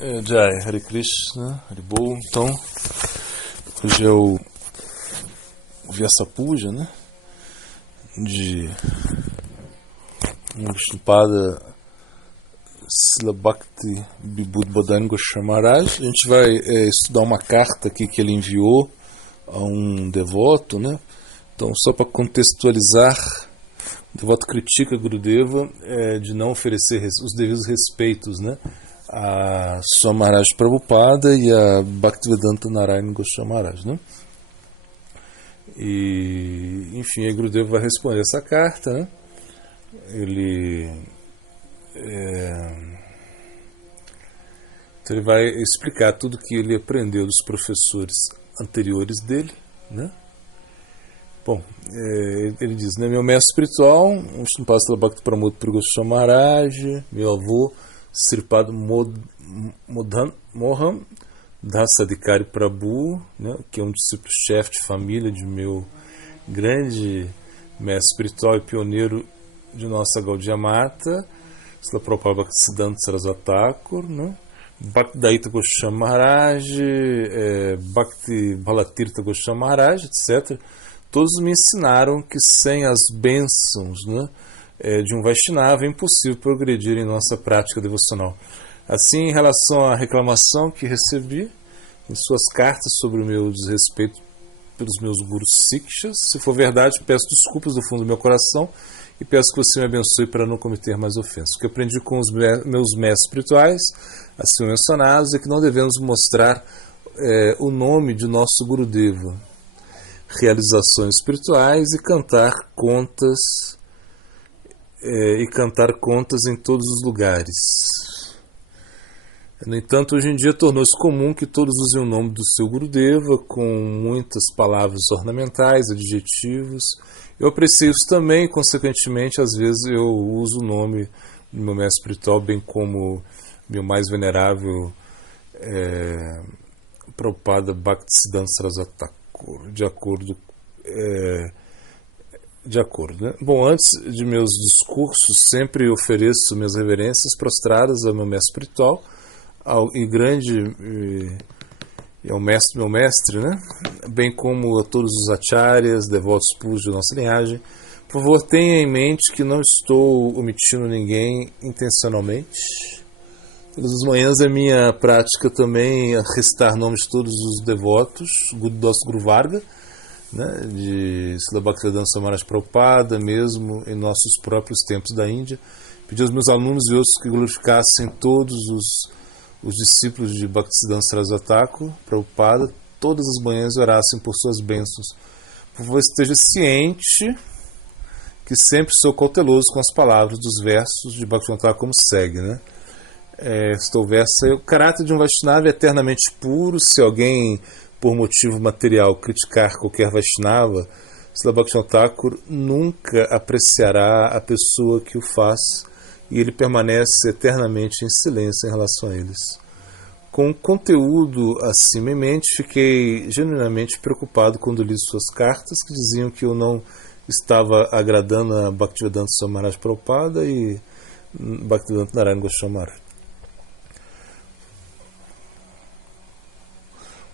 Jai, Hare Krishna, Haribol. Então, hoje é o Vyasa Puja, né? De Vishnupada Srila Bhakti Vibhuti Goswami Maharaj. A gente vai estudar uma carta aqui que ele enviou a um devoto, né? Então, só para contextualizar, o devoto critica Gurudeva de não oferecer os devidos respeitos, né, a Swami Maharaj Prabhupada e a Bhaktivedanta Narayana Goswami Maharaj, né? E, enfim, a Gurudeva vai responder essa carta, né? Então ele vai explicar tudo que ele aprendeu dos professores anteriores dele, né? Bom, ele diz, né, meu mestre espiritual, o Vishnupada Bhakti Pramod Puri Goswami Maharaj, meu avô Sripad Mohan Dasadikari Prabhu, né, que é um discípulo-chefe de família de meu grande mestre espiritual e pioneiro de nossa Gaudiya Mata, Srila Prabhupada Bhaktisiddhanta Saraswati Thakur, né, Bhaktidaita Goswami Maharaj, Bhakti Bhalatirtha Goswami Maharaj, etc. Todos me ensinaram que sem as bênçãos, né, de um Vaishnava é impossível progredir em nossa prática devocional. Assim, em relação à reclamação que recebi em suas cartas sobre o meu desrespeito pelos meus gurus sikshas, se for verdade, peço desculpas do fundo do meu coração e peço que você me abençoe para não cometer mais ofensas. O que aprendi com os meus mestres espirituais, assim mencionados, é que não devemos mostrar o nome de nosso Gurudeva, realizações espirituais e cantar contas em todos os lugares. No entanto, hoje em dia tornou-se comum que todos usem o nome do seu Gurudeva com muitas palavras ornamentais, adjetivos. Eu aprecio isso também, consequentemente, às vezes eu uso o nome do meu mestre espiritual, bem como meu mais venerável Prabhupada Bhaktisiddhanta Saraswati Thakur, de acordo, né? Bom, antes de meus discursos, sempre ofereço minhas reverências prostradas ao meu mestre espiritual, ao meu mestre, né? Bem como a todos os acharyas, devotos puros de nossa linhagem. Por favor, tenha em mente que não estou omitindo ninguém intencionalmente. Todas as manhãs é minha prática também recitar nomes de todos os devotos do nosso Guru Varga, né, de Srila Bhaktivedanta Swami Maharaj Prabhupada, mesmo em nossos próprios templos da Índia. Pedi aos meus alunos e outros que glorificassem todos os discípulos de Bhaktisiddhanta Saraswati Thakur Prabhupada, todas as manhãs orassem por suas bênçãos. Por favor, esteja ciente que sempre sou cauteloso com as palavras dos versos de Bhaktivedanta Thakur, como segue, né? O caráter de um Vaishnava é eternamente puro. Se alguém, por motivo material, criticar qualquer Vaishnava, Srila Bhaktivedanta Thakur nunca apreciará a pessoa que o faz e ele permanece eternamente em silêncio em relação a eles. Com o conteúdo acima em mente, fiquei genuinamente preocupado quando li suas cartas que diziam que eu não estava agradando a Bhaktivedanta Swami Maharaj Prabhupada e Bhaktivedanta Narayana Goswami Maharaj.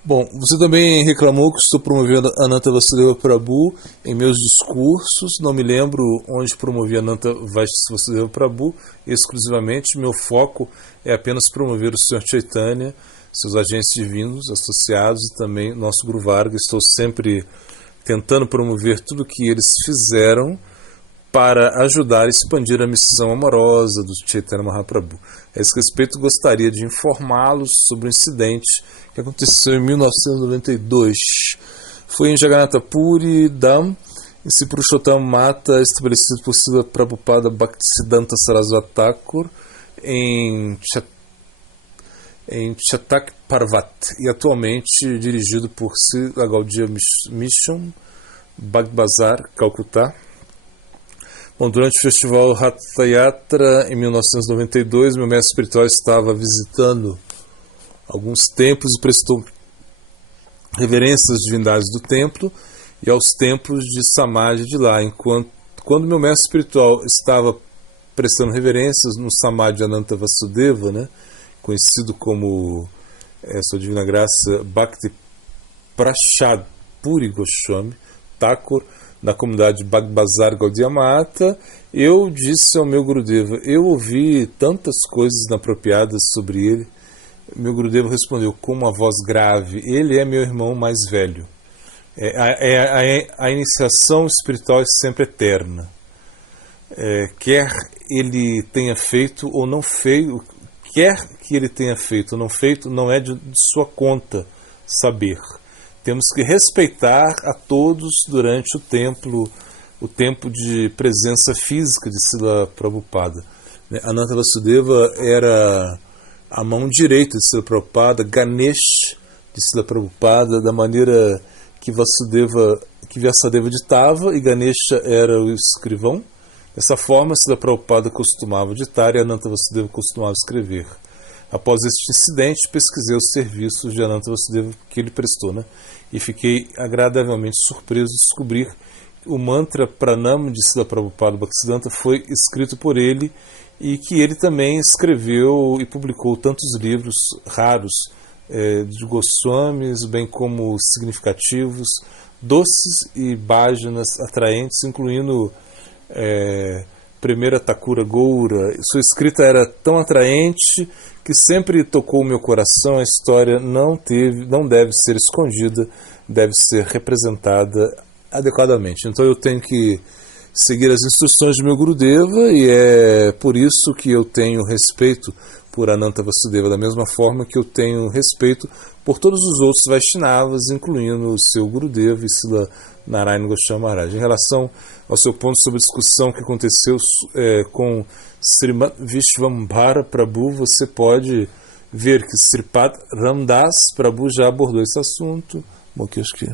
Bom, você também reclamou que estou promovendo Ananta Vasudeva Prabhu em meus discursos. Não me lembro onde promovi Ananta Vasudeva Prabhu exclusivamente. Meu foco é apenas promover o Sr. Chaitanya, seus agentes divinos, associados e também nosso Guru Varga. Estou sempre tentando promover tudo o que eles fizeram para ajudar a expandir a missão amorosa do Chaitanya Mahaprabhu. A esse respeito, gostaria de informá-los sobre um incidente que aconteceu em 1992. Foi em Jagannatha Puri Dham, em Sri Purushottam Mata, estabelecido por Srila Prabhupada Bhaktisiddhanta Saraswati Thakur, em Chatak Parvat, e atualmente dirigido por Srila Gaudiya Mission, Bhagd Bazar, Calcutá. Bom, durante o festival Hatha Yatra, em 1992, meu mestre espiritual estava visitando alguns templos e prestou reverências às divindades do templo e aos templos de Samadhi de lá. Quando meu mestre espiritual estava prestando reverências no Samadhi de Ananta Vasudeva, né, conhecido como Sua Divina Graça Bhakti Prasad Puri Goswami Thakur, na comunidade Bagbazar Gaudiya Mata, eu disse ao meu Gurudeva, eu ouvi tantas coisas inapropriadas sobre ele. Meu Gurudeva respondeu com uma voz grave, ele é meu irmão mais velho. A iniciação espiritual é sempre eterna. Quer ele tenha feito ou não feito, quer que ele tenha feito ou não feito, não é de sua conta saber. Temos que respeitar a todos durante o tempo de presença física de Srila Prabhupada. Ananta Vasudeva era a mão direita de Srila Prabhupada, Ganesh de Srila Prabhupada, da maneira que Vyasadeva ditava e Ganesha era o escrivão. Dessa forma, Srila Prabhupada costumava ditar e Ananta Vasudeva costumava escrever. Após este incidente, pesquisei os serviços de Ananta Vasudeva que ele prestou, e fiquei agradavelmente surpreso de descobrir que o mantra Pranam de Srila Prabhupada Bhaktisiddhanta foi escrito por ele e que ele também escreveu e publicou tantos livros raros de Goswamis, bem como significativos, doces e bhajanas atraentes, incluindo Primeira Thakura Goura. Sua escrita era tão atraente que sempre tocou o meu coração. A história não deve ser escondida, deve ser representada adequadamente. Então eu tenho que seguir as instruções de meu Gurudeva e é por isso que eu tenho respeito por Ananta Vasudeva, da mesma forma que eu tenho respeito por todos os outros Vaishnavas, incluindo o seu Gurudeva e Srila Narayana Goswami Maharaj. Em relação ao seu ponto sobre a discussão que aconteceu com Srimad Vishvambhara Prabhu, você pode ver que Sripad Ramdas Prabhu já abordou esse assunto. Bom, que acho que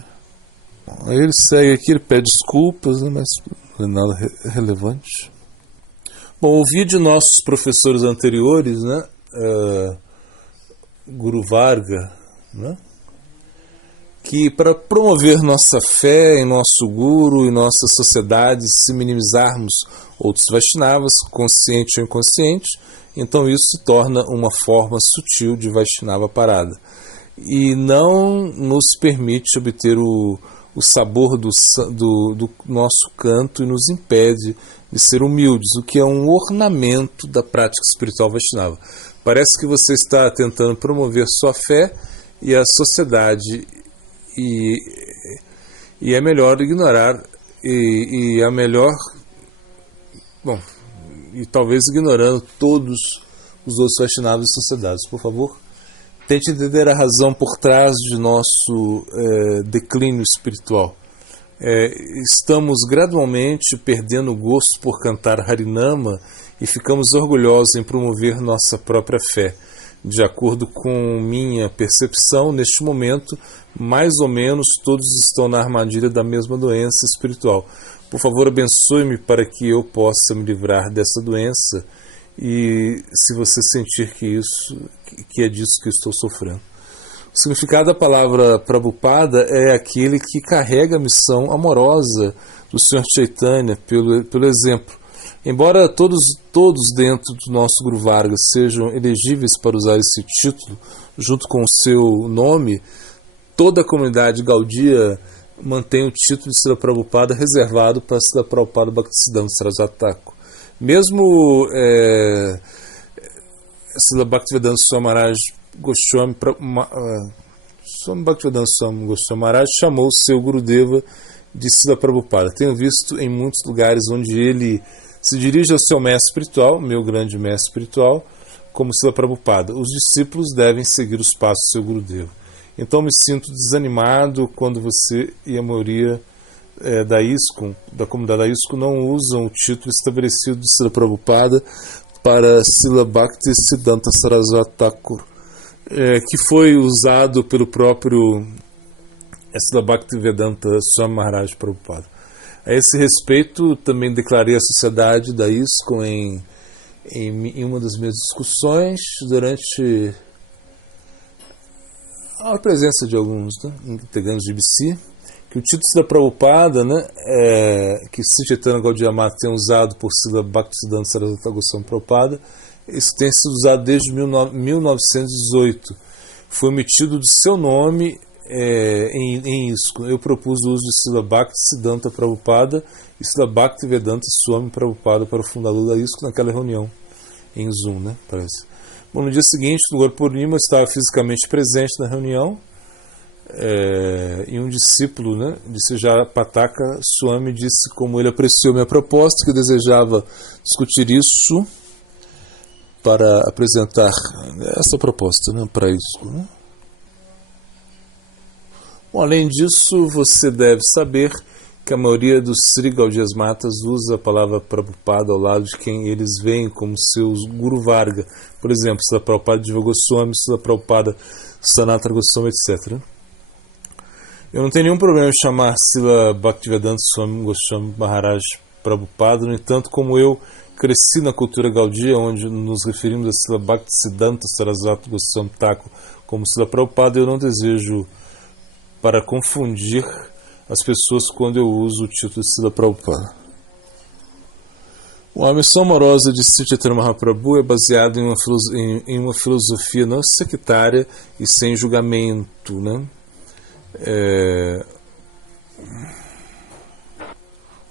aí ele segue aqui, ele pede desculpas, mas não é nada relevante. Bom, ouvi de nossos professores anteriores, Guru Varga, que para promover nossa fé em nosso Guru e nossa sociedade, se minimizarmos outros Vaishnavas, consciente ou inconsciente, então isso se torna uma forma sutil de Vaishnava parada. E não nos permite obter o sabor do nosso canto e nos impede de ser humildes, o que é um ornamento da prática espiritual Vaishnava. Parece que você está tentando promover sua fé e a sociedade, e é melhor ignorar, e talvez ignorando todos os outros Vaishnavas e sociedades. Por favor, tente entender a razão por trás de nosso declínio espiritual. Estamos gradualmente perdendo o gosto por cantar Harinama e ficamos orgulhosos em promover nossa própria fé. De acordo com minha percepção, neste momento, mais ou menos todos estão na armadilha da mesma doença espiritual. Por favor, abençoe-me para que eu possa me livrar dessa doença e se você sentir que é disso que eu estou sofrendo. O significado da palavra Prabhupada é aquele que carrega a missão amorosa do Sr. Chaitanya pelo exemplo. Embora todos dentro do nosso Guru Varga sejam elegíveis para usar esse título, junto com o seu nome, toda a comunidade Gaudiya mantém o título de Srila Prabhupada reservado para Srila Prabhupada Bhaktisiddhanta Saraswati Thakur. Mesmo Srila Bhaktivedanta Swami Maharaj Goswami Maharaj chamou seu Gurudeva de Srila Prabhupada. Tenho visto em muitos lugares onde ele se dirige ao seu mestre espiritual, meu grande mestre espiritual, como Srila Prabhupada. Os discípulos devem seguir os passos do seu Gurudeva. Então me sinto desanimado quando você e a maioria da comunidade da ISKCON não usam o título estabelecido de Srila Prabhupada para Srila Bhaktisiddhanta Saraswati Thakur, que foi usado pelo próprio Srila Bhaktivedanta Swami Maharaj Prabhupada. A esse respeito, também declarei à sociedade da ISKCON em uma das minhas discussões, durante a presença de alguns integrantes de IBC, que o título da Prabhupada, que Sri Chaitanya Gaudiya Mata tem usado por Srila Bhaktisiddhanta Saraswati Goswami Prabhupada, Isso tem sido usado desde 1918. Foi omitido do seu nome em ISKCON. Eu propus o uso de Srila Bhaktisiddhanta Prabhupada e Srila Bhaktivedanta Swami Prabhupada para o fundador da ISKCON naquela reunião em Zoom, né? Parece. Bom, no dia seguinte, o Gaura Purnima estava fisicamente presente na reunião e um discípulo, né, de Srijara Pataka Swami disse como ele apreciou minha proposta, que desejava discutir isso para apresentar essa proposta, né, para isso. Né? Bom, além disso, você deve saber que a maioria dos Sri Gaudias Matas usa a palavra Prabhupada ao lado de quem eles veem como seus Guru Varga. Por exemplo, Srila Prabhupada Jiva Goswami, Srila Prabhupada Sanatana Goswami, etc. Eu não tenho nenhum problema em chamar Srila Bhaktivedanta Swami Goswami Maharaj Prabhupada, no entanto, como eu cresci na cultura Gaudia, onde nos referimos a Srila Bhaktisiddhanta Sarasvati Goswami Thakur como Srila Prabhupada, eu não desejo para confundir as pessoas quando eu uso o título de Srila Prabhupada. A missão amorosa de Sri Chaitanya Mahaprabhu é baseada em uma filosofia não sectária e sem julgamento, né?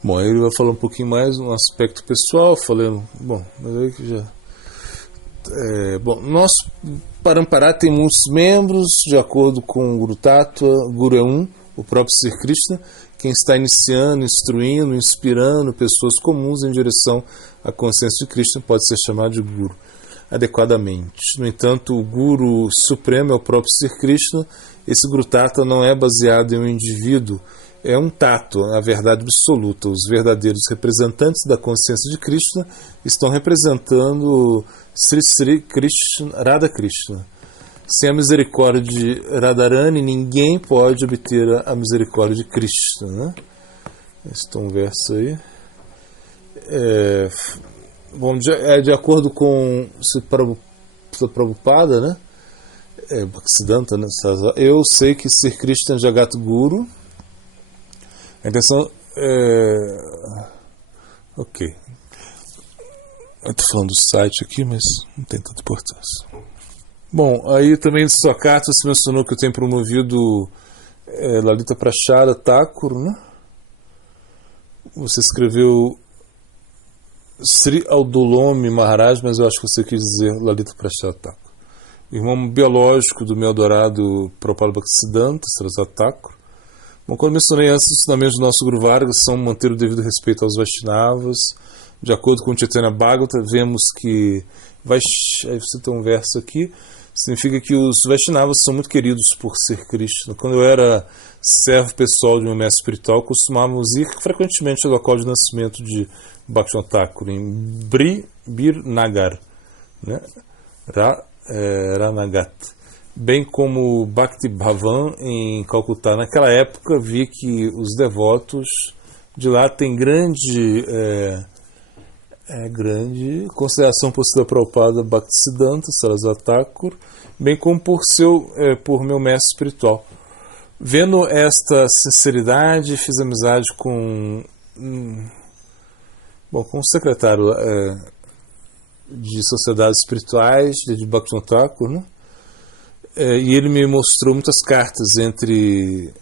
Bom, aí ele vai falar um pouquinho mais no aspecto pessoal, falando, bom, mas aí que já... bom, nosso Parampara tem muitos membros, de acordo com o Guru Tattva. Guru é o próprio Sri Krishna, quem está iniciando, instruindo, inspirando pessoas comuns em direção à consciência de Krishna pode ser chamado de Guru adequadamente. No entanto, o Guru Supremo é o próprio Sri Krishna. Esse Guru Tattva não é baseado em um indivíduo, é um tato, a verdade absoluta. Os verdadeiros representantes da consciência de Krishna estão representando Sri Krishna, Radha Krishna. Sem a misericórdia de Radharani, ninguém pode obter a misericórdia de Krishna. Né? Esse é um verso aí. Bom, de acordo com Prabhupada, né? Bhaktisiddhanta, né? Eu sei que Sri Krishna é Jagat Guru. A intenção ok. Eu estou falando do site aqui, mas não tem tanta importância. Bom, aí também em sua carta você mencionou que eu tenho promovido Lalita Prachara Thakur, né? Você escreveu Sri Aldolome Maharaj, mas eu acho que você quis dizer Lalita Prachara Thakur. Irmão biológico do meu adorado Prabhupada Bhaktisiddhanta Sarasvati Thakur. Bom, quando mencionei antes, os ensinamentos do nosso Guru Varga são manter o devido respeito aos Vaishnavas. De acordo com o Chaitanya Bhagavata, vemos que aí você tem um verso aqui, significa que os Vaishnavas são muito queridos por Sri Krishna. Quando eu era servo pessoal de meu mestre espiritual, costumávamos ir frequentemente ao local de nascimento de Bhaktivinoda Thakur, em Birnagar, né? Ranagat, bem como Bhakti Bhavan em Calcutá. Naquela época vi que os devotos de lá têm grande consideração por Srila Prabhupada Bhaktisiddhanta Sarasvati Thakur, bem como por meu mestre espiritual. Vendo esta sinceridade, fiz amizade com o secretário de Sociedades Espirituais de Bhaktivinoda Thakur, né? E ele me mostrou muitas cartas entre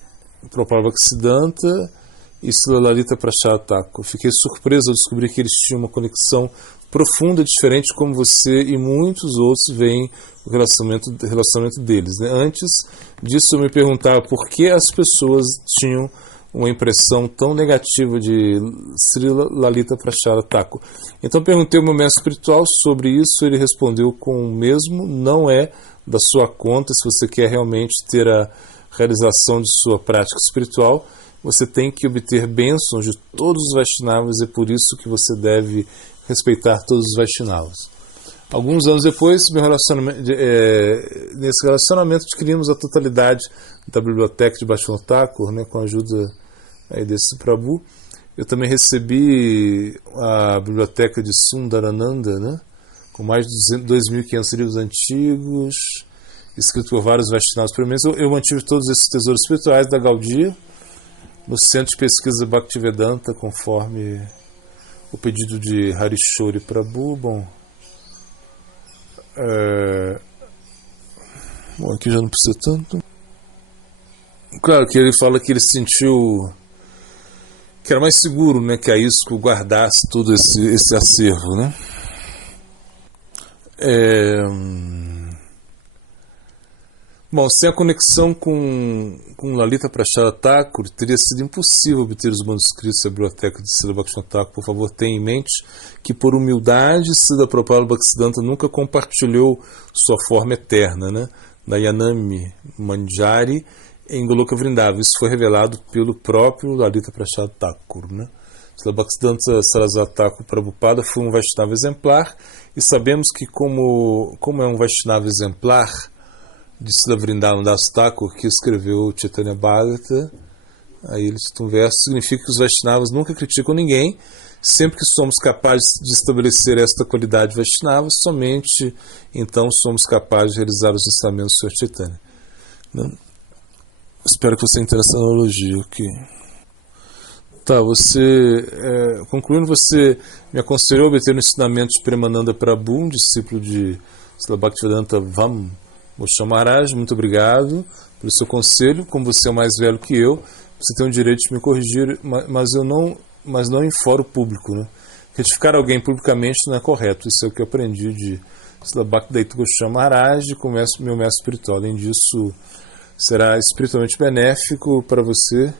Prabhupada Bhaktisiddhanta e Srila Lalita Prachara Thakur. Fiquei surpreso ao descobrir que eles tinham uma conexão profunda, diferente como você e muitos outros veem o relacionamento deles. Né? Antes disso, eu me perguntava por que as pessoas tinham uma impressão tão negativa de Srila Lalita Prachara Thakur. Então perguntei ao meu mestre espiritual sobre isso, ele respondeu com o mesmo: não é da sua conta. Se você quer realmente ter a realização de sua prática espiritual, você tem que obter bênçãos de todos os Vaishnavas, e é por isso que você deve respeitar todos os Vaishnavas. Alguns anos depois, nesse relacionamento, adquirimos a totalidade da biblioteca de Bhaktivinoda Thakur, né, com a ajuda aí desse Prabhu. Eu também recebi a biblioteca de Sundarananda, né, com mais de 2.500 livros antigos, escritos por vários Vaishnavas. Pelo menos eu mantive todos esses tesouros espirituais da Gaudia no Centro de Pesquisa Bhaktivedanta, conforme o pedido de Harishori Prabhu. Bom, Bom, aqui já não precisa tanto. Claro que ele fala que ele sentiu que era mais seguro, né, que a ISKCO guardasse todo esse acervo, né? Bom, sem a conexão com Lalita Prachara Thakur, teria sido impossível obter os manuscritos da biblioteca de Srila Bhaktivinoda Thakur. Por favor, tenha em mente que, por humildade, Srila Prabhupada Bhaktisiddhanta nunca compartilhou sua forma eterna, né, da Yanami Manjari em Goloka Vrindavan. Isso foi revelado pelo próprio Lalita Prachara Thakur, né? Srila Bhaktisiddhanta Sarasvati Thakur Prabhupada foi um Vaishnava exemplar, e sabemos que, como é um Vaishnava exemplar de Srila Vrindavan Das Thakur, que escreveu o Chaitanya Bhagavata, aí ele cita um verso, significa que os Vaishnavas nunca criticam ninguém. Sempre que somos capazes de estabelecer esta qualidade Vaishnava, somente então somos capazes de realizar os ensinamentos do Sr. Chaitanya. Espero que você entenda essa analogia aqui. Tá, concluindo, você me aconselhou a obter o ensinamento de Premananda Prabhu, um discípulo de Srila Bhaktivedanta Vam Goswami Maharaj. Muito obrigado pelo seu conselho. Como você é mais velho que eu, você tem o direito de me corrigir, mas não em fórum público, né? Retificar alguém publicamente não é correto. Isso é o que eu aprendi de Srila Bhaktivedanta Goswami Maharaj, meu mestre espiritual. Além disso, será espiritualmente benéfico para você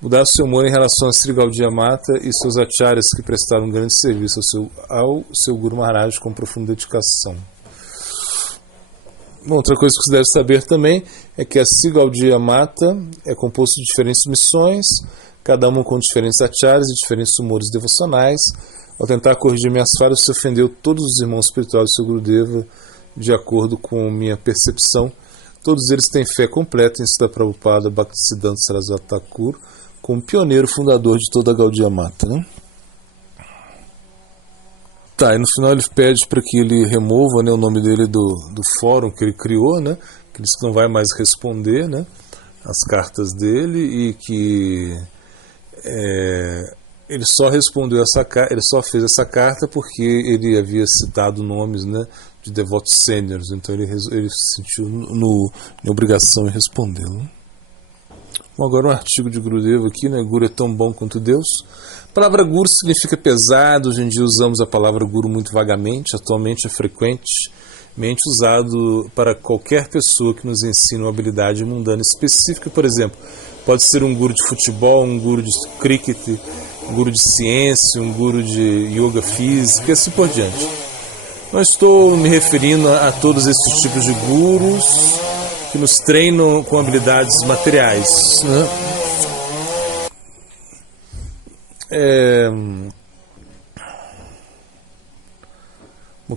mudar seu humor em relação a Sri Gaudiya Mata e seus acharyas que prestaram um grande serviço ao seu Guru Maharaj com profunda dedicação. Bom, outra coisa que você deve saber também é que a Sri Gaudiya Mata é composto de diferentes missões, cada uma com diferentes acharyas e diferentes humores devocionais. Ao tentar corrigir minhas falhas, você ofendeu todos os irmãos espirituais do seu Gurudeva, de acordo com minha percepção. Todos eles têm fé completa em Srila Prabhupada Bhaktisiddhanta Sarasvati Thakur, como pioneiro fundador de toda a Gaudiya Mata, né? Tá, e no final ele pede para que ele remova, né, o nome dele do fórum que ele criou, né? Que ele não vai mais responder, né, as cartas dele, e que ele só respondeu ele só fez essa carta porque ele havia citado nomes, né, de devotos sêniores, então ele se sentiu em obrigação em respondê-lo. Bom, agora um artigo de Gurudeva aqui, né? Guru é tão bom quanto Deus. A palavra Guru significa pesado. Hoje em dia usamos a palavra Guru muito vagamente. Atualmente é frequentemente usado para qualquer pessoa que nos ensina uma habilidade mundana específica. Por exemplo, pode ser um Guru de futebol, um Guru de cricket, um Guru de ciência, um Guru de yoga física e assim por diante. Não estou me referindo a todos esses tipos de gurus que nos treinam com habilidades materiais, né?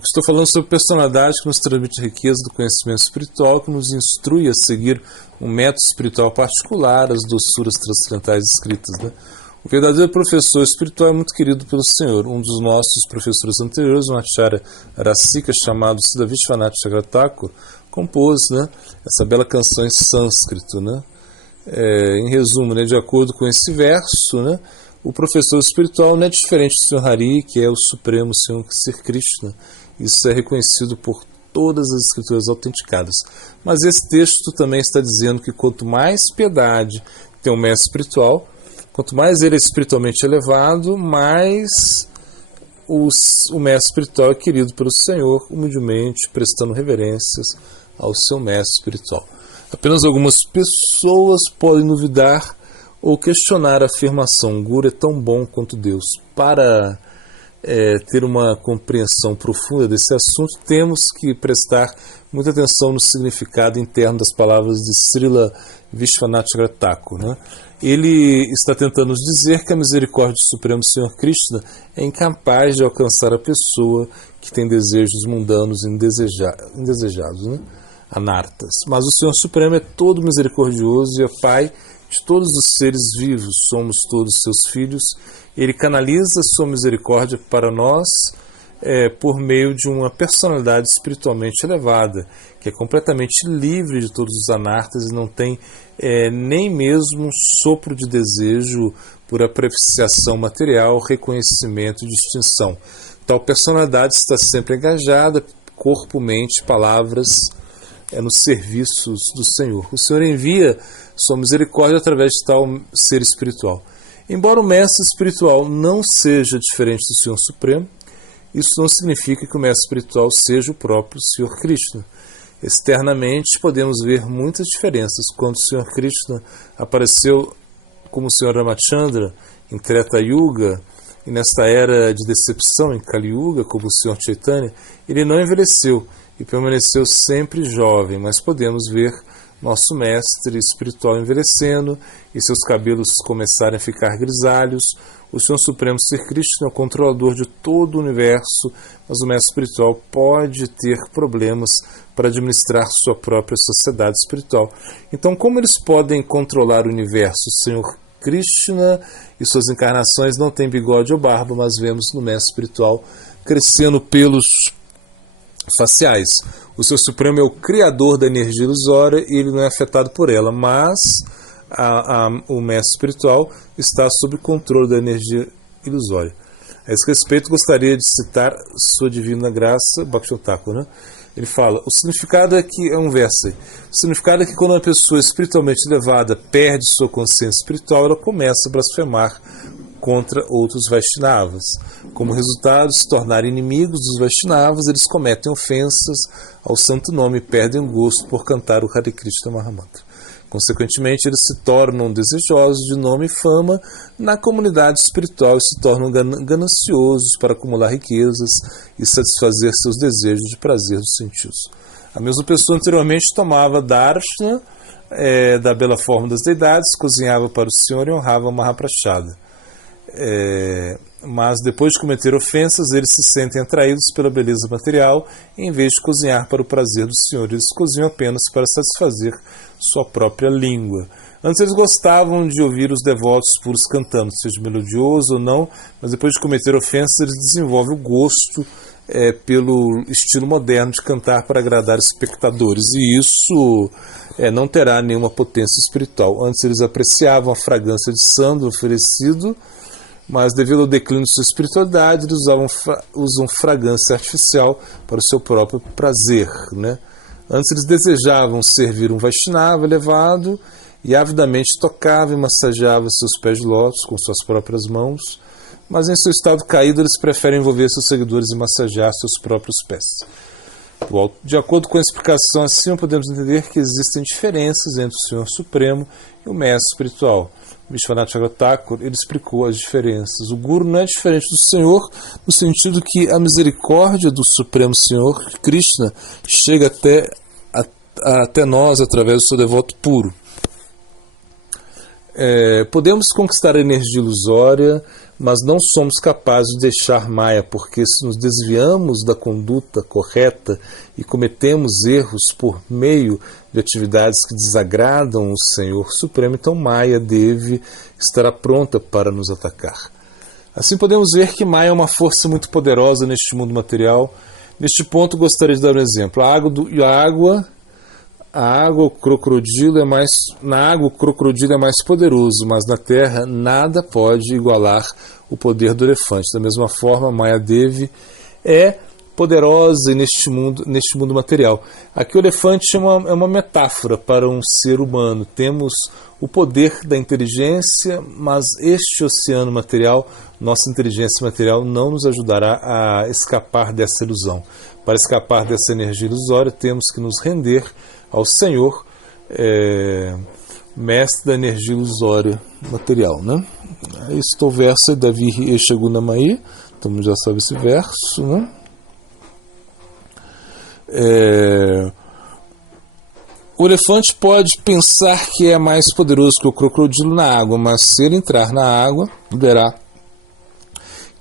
Estou falando sobre personalidade que nos transmite riqueza do conhecimento espiritual, que nos instrui a seguir um método espiritual particular, as doçuras transcendentais escritas, né? O verdadeiro professor espiritual é muito querido pelo Senhor. Um dos nossos professores anteriores, um acharya Rasika chamado Srila Vishwanath Chakravarti, compôs, né, essa bela canção em sânscrito, né? Em resumo, né, de acordo com esse verso, né, o professor espiritual não é diferente do Sr. Hari, que é o Supremo Senhor Sri Krishna. Isso é reconhecido por todas as escrituras autenticadas. Mas esse texto também está dizendo que quanto mais piedade tem um mestre espiritual, quanto mais ele é espiritualmente elevado, mais o mestre espiritual é querido pelo Senhor, humildemente prestando reverências ao seu mestre espiritual. Apenas algumas pessoas podem duvidar ou questionar a afirmação Guru é tão bom quanto Deus. Para ter uma compreensão profunda desse assunto, temos que prestar muita atenção no significado interno das palavras de Srila Vishwanath Thakur, né? Ele está tentando nos dizer que a misericórdia do Supremo Senhor Krishna é incapaz de alcançar a pessoa que tem desejos mundanos e indesejados, né? Anartas. Mas o Senhor Supremo é todo misericordioso e é Pai de todos os seres vivos, somos todos seus filhos. Ele canaliza sua misericórdia para nós por meio de uma personalidade espiritualmente elevada, que é completamente livre de todos os anartas e não tem nem mesmo um sopro de desejo por apreciação material, reconhecimento e distinção. Tal personalidade está sempre engajada corpo, mente, palavras, nos serviços do Senhor. O Senhor envia sua misericórdia através de tal ser espiritual. Embora o mestre espiritual não seja diferente do Senhor Supremo, isso não significa que o mestre espiritual seja o próprio Senhor Krishna. Externamente podemos ver muitas diferenças. Quando o Senhor Krishna apareceu como o Senhor Ramachandra em Treta Yuga, e nesta era de decepção em Kali Yuga, como o Senhor Chaitanya, ele não envelheceu e permaneceu sempre jovem, mas podemos ver nosso mestre espiritual envelhecendo e seus cabelos começarem a ficar grisalhos. O Senhor Supremo Ser Krishna é o controlador de todo o universo, mas o mestre espiritual pode ter problemas para administrar sua própria sociedade espiritual. Então, como eles podem controlar o universo? O Senhor Krishna e suas encarnações não têm bigode ou barba, mas vemos no mestre espiritual crescendo pelos faciais. O Senhor Supremo é o criador da energia ilusória e ele não é afetado por ela, mas o mestre espiritual está sob controle da energia ilusória. A esse respeito, gostaria de citar sua divina graça, Bhaktivinoda Thakur, né? Ele fala, o significado é que, é um verso aí, o significado é que quando uma pessoa espiritualmente elevada perde sua consciência espiritual, ela começa a blasfemar contra outros Vaishnavas. Como resultado de se tornarem inimigos dos Vaishnavas, eles cometem ofensas ao santo nome e perdem o gosto por cantar o Hare Krishna Mahamantra. Consequentemente, eles se tornam desejosos de nome e fama na comunidade espiritual e se tornam gananciosos para acumular riquezas e satisfazer seus desejos de prazer dos sentidos. A mesma pessoa anteriormente tomava darshana da bela forma das deidades, cozinhava para o Senhor e honrava Mahaprasada. Mas depois de cometer ofensas, eles se sentem atraídos pela beleza material e, em vez de cozinhar para o prazer do Senhor, eles cozinham apenas para satisfazer sua própria língua. Antes eles gostavam de ouvir os devotos puros cantando, seja melodioso ou não, mas depois de cometer ofensas, eles desenvolvem o gosto pelo estilo moderno de cantar para agradar espectadores, e isso não terá nenhuma potência espiritual. Antes eles apreciavam a fragrância de sândalo oferecido, mas devido ao declínio de sua espiritualidade, eles usam fragrância artificial para o seu próprio prazer, né? Antes eles desejavam servir um Vaishnava elevado e avidamente tocavam e massageavam seus pés de lótus com suas próprias mãos, mas em seu estado caído eles preferem envolver seus seguidores e massagear seus próprios pés. De acordo com a explicação acima, podemos entender que existem diferenças entre o Senhor Supremo e o Mestre Espiritual. Vishwanath Thakur, ele explicou as diferenças. O Guru não é diferente do Senhor, no sentido que a misericórdia do Supremo Senhor, Krishna, chega até nós através do seu devoto puro. Podemos conquistar a energia ilusória, mas não somos capazes de deixar Maya, porque se nos desviamos da conduta correta e cometemos erros por meio de atividades que desagradam o Senhor Supremo, então Maya estará pronta para nos atacar. Assim podemos ver que Maya é uma força muito poderosa neste mundo material. Neste ponto gostaria de dar um exemplo. O crocodilo na água o crocodilo é mais poderoso, mas na terra nada pode igualar o poder do elefante. Da mesma forma, Maya Devi é poderosa neste mundo material. Aqui o elefante é uma metáfora para um ser humano. Temos o poder da inteligência, mas este oceano material, nossa inteligência material, não nos ajudará a escapar dessa ilusão. Para escapar dessa energia ilusória, temos que nos render ao Senhor, mestre da energia ilusória material, né? Este é o verso da Davi Eshagunamai, então já sabe esse verso, né? O elefante pode pensar que é mais poderoso que o crocodilo na água, mas se ele entrar na água, verá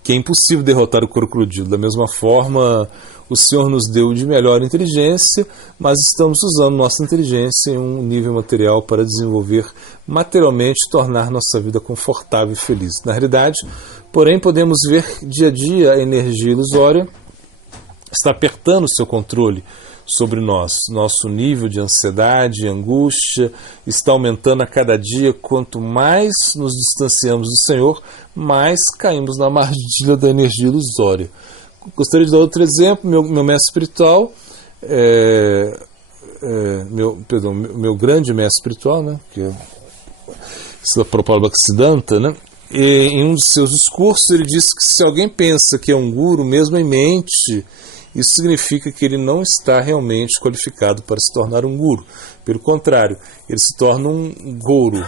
que é impossível derrotar o crocodilo. Da mesma forma, o Senhor nos deu de melhor inteligência, mas estamos usando nossa inteligência em um nível material para desenvolver materialmente e tornar nossa vida confortável e feliz. Na realidade, porém, podemos ver dia a dia a energia ilusória está apertando seu controle sobre nós. Nosso nível de ansiedade e angústia está aumentando a cada dia. Quanto mais nos distanciamos do Senhor, mais caímos na armadilha da energia ilusória. Gostaria de dar outro exemplo. Meu mestre espiritual, meu grande mestre espiritual, né, que é Srila Prabhupada Bhaktisiddhanta, né, em um dos seus discursos ele disse que se alguém pensa que é um guru, mesmo em mente, isso significa que ele não está realmente qualificado para se tornar um guru. Pelo contrário, ele se torna um gouro,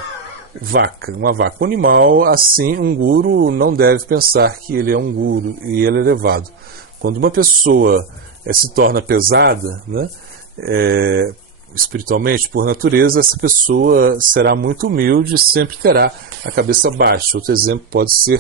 uma vaca. Um animal, assim, um guru não deve pensar que ele é um guru e ele é elevado. Quando uma pessoa se torna pesada, né, espiritualmente, por natureza, essa pessoa será muito humilde e sempre terá a cabeça baixa. Outro exemplo pode ser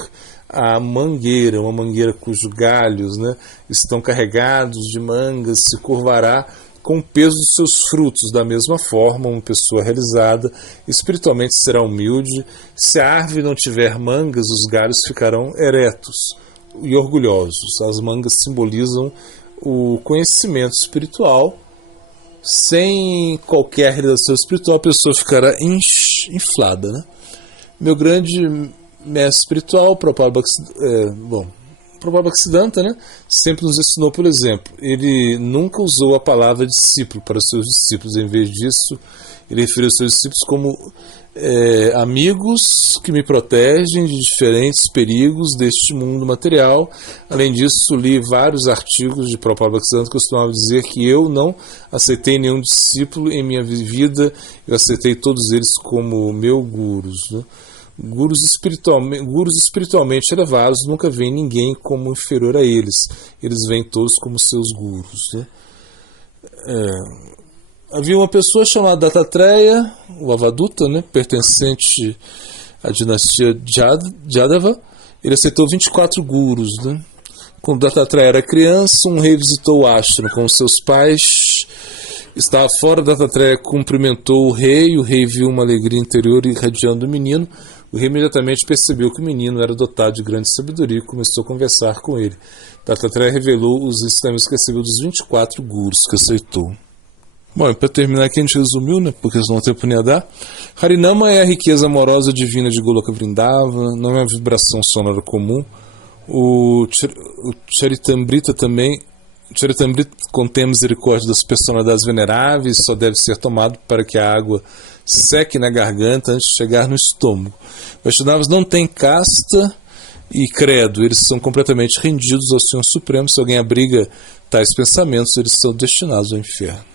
a mangueira, uma mangueira cujos galhos, né, estão carregados de mangas, se curvará com o peso dos seus frutos. Da mesma forma, uma pessoa realizada espiritualmente será humilde. Se a árvore não tiver mangas, os galhos ficarão eretos e orgulhosos. As mangas simbolizam o conhecimento espiritual. Sem qualquer realização espiritual, a pessoa ficará inflada, né? Meu grande mestre espiritual, Prabhupada Bhaktisiddhanta, né, sempre nos ensinou, por exemplo, ele nunca usou a palavra discípulo para os seus discípulos. Em vez disso, ele referiu aos seus discípulos como amigos que me protegem de diferentes perigos deste mundo material. Além disso, li vários artigos de Prabhupada Bhaktisiddhanta que costumava dizer que eu não aceitei nenhum discípulo em minha vida, eu aceitei todos eles como meus gurus, né? Gurus espiritualmente elevados nunca veem ninguém como inferior a eles. Eles veem todos como seus gurus, né? Havia uma pessoa chamada Dattatreya, o Avaduta, né, pertencente à dinastia Jadava. Ele aceitou 24 gurus, né? Quando Dattatreya era criança, um rei visitou o ashram com seus pais. Estava fora, Dattatreya cumprimentou o rei viu uma alegria interior irradiando o menino. O rei imediatamente percebeu que o menino era dotado de grande sabedoria e começou a conversar com ele. Dattatreya revelou os ensinamentos que recebeu dos 24 gurus que aceitou. Bom, para terminar aqui a gente resumiu, né, porque senão o tempo não ia dar. Harinama é a riqueza amorosa divina de Goloka Vrindavana, não é uma vibração sonora comum. O Charitamrita também, Charitamrita contém misericórdia das personalidades veneráveis, só deve ser tomado para que a água seque na garganta antes de chegar no estômago. Vaishnavas não têm casta e credo, eles são completamente rendidos ao Senhor Supremo. Se alguém abriga tais pensamentos, eles são destinados ao inferno.